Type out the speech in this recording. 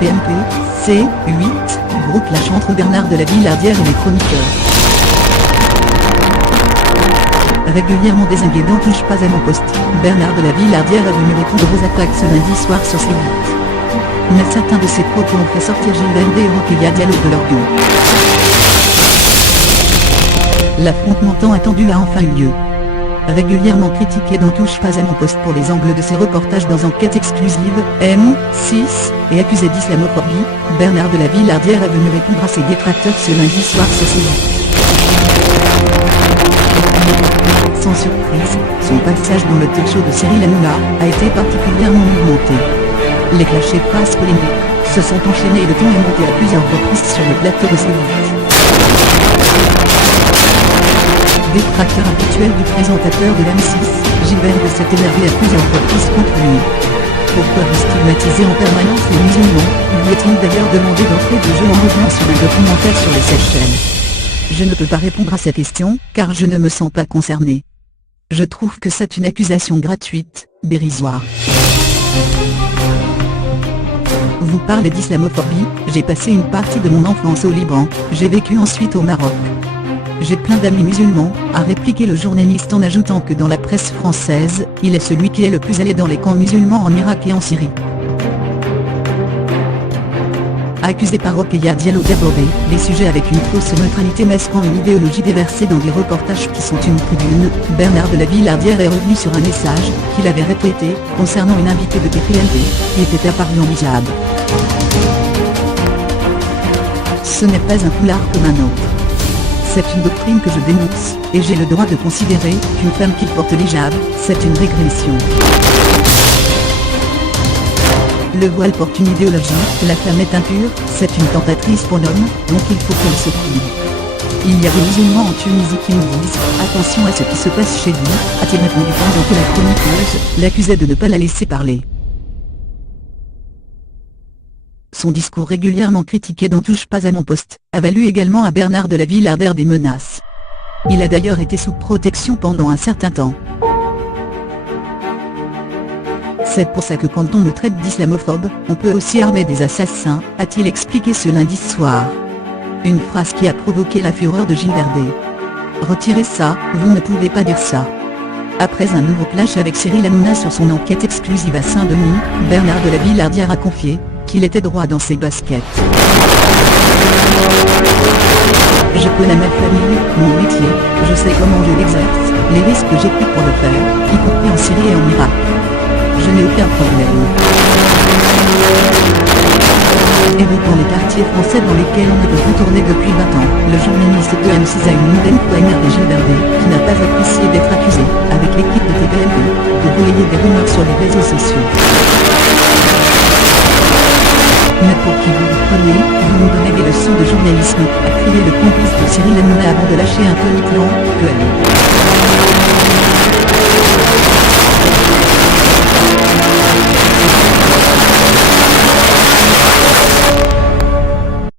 TPMP, C8, gros clash entre Bernard de la Villardière et les chroniqueurs. Régulièrement dézingué dans Touche pas à mon poste, Bernard de la Villardière a venu répondre aux attaques ce lundi soir sur C8. Mais certains de ses propos ont fait sortir Gilbert et Rokhaya Diallo de leur gueule. L'affrontement tant attendu a enfin eu lieu. Régulièrement critiqué dans Touche pas à mon poste pour les angles de ses reportages dans Enquête exclusive, M6, et accusé d'islamophobie, Bernard de la Villardière est venu répondre à ses détracteurs ce lundi soir sur C8. Sans surprise, son passage dans le talk show de Cyril Hanouna a été particulièrement mouvementé. Les clashs et phrases polémiques se sont enchaînés et le ton est monté à plusieurs reprises sur le plateau de C8. Détracteur habituel du présentateur de l'M6, Gilbert s'est énervé à plusieurs reprises contre lui. Pourquoi vous stigmatisez en permanence les musulmans, lui a-t-il d'ailleurs demandé d'entrer de jeu en revenant sur un documentaire sur les Seychelles. Je ne peux pas répondre à cette question, car je ne me sens pas concerné. Je trouve que c'est une accusation gratuite, dérisoire. Vous parlez d'islamophobie, j'ai passé une partie de mon enfance au Liban, j'ai vécu ensuite au Maroc. J'ai plein d'amis musulmans, a répliqué le journaliste en ajoutant que dans la presse française, il est celui qui est le plus allé dans les camps musulmans en Irak et en Syrie. Accusé par Rokhaya Diallo d'aborder les sujets avec une fausse neutralité masquant une idéologie déversée dans des reportages qui sont une tribune, Bernard de la Villardière est revenu sur un message qu'il avait répété concernant une invitée de TPMP qui était apparue en hijab. Ce n'est pas un foulard comme un autre. C'est une doctrine que je dénonce, et j'ai le droit de considérer qu'une femme qui porte l'hijab, c'est une régression. Le voile porte une idéologie, la femme est impure, c'est une tentatrice pour l'homme, donc il faut qu'elle se couvre. Il y a des musulmans en Tunisie qui nous disent « Attention à ce qui se passe chez lui », a-t-il répondu pendant que la chroniqueuse l'accusait de ne pas la laisser parler. Son discours régulièrement critiqué dans Touche pas à mon poste, a valu également à Bernard de la Villardière des menaces. Il a d'ailleurs été sous protection pendant un certain temps. C'est pour ça que quand on me traite d'islamophobe, on peut aussi armer des assassins, a-t-il expliqué ce lundi soir. Une phrase qui a provoqué la fureur de Gilbert. Retirez ça, vous ne pouvez pas dire ça. Après un nouveau clash avec Cyril Hanouna sur son enquête exclusive à Saint-Denis, Bernard de la Villardière a confié qu'il était droit dans ses baskets. Je connais ma famille, mon métier, je sais comment je l'exerce, les risques que j'ai pris pour le faire, y compris en Syrie et en Irak. Je n'ai aucun problème. Évoquant les quartiers français dans lesquels on ne peut retourner depuis 20 ans, le journaliste de M6 a une nouvelle fois énervé Gilbert, qui n'a pas apprécié d'être accusé, avec l'équipe de TPMP, de relayer des rumeurs sur les réseaux sociaux. Mais pour qui vous vous prenez, vous nous donnez des leçons de journalisme, a crié le complice de Cyril Hanouna avant de lâcher un tonitruant, que elle.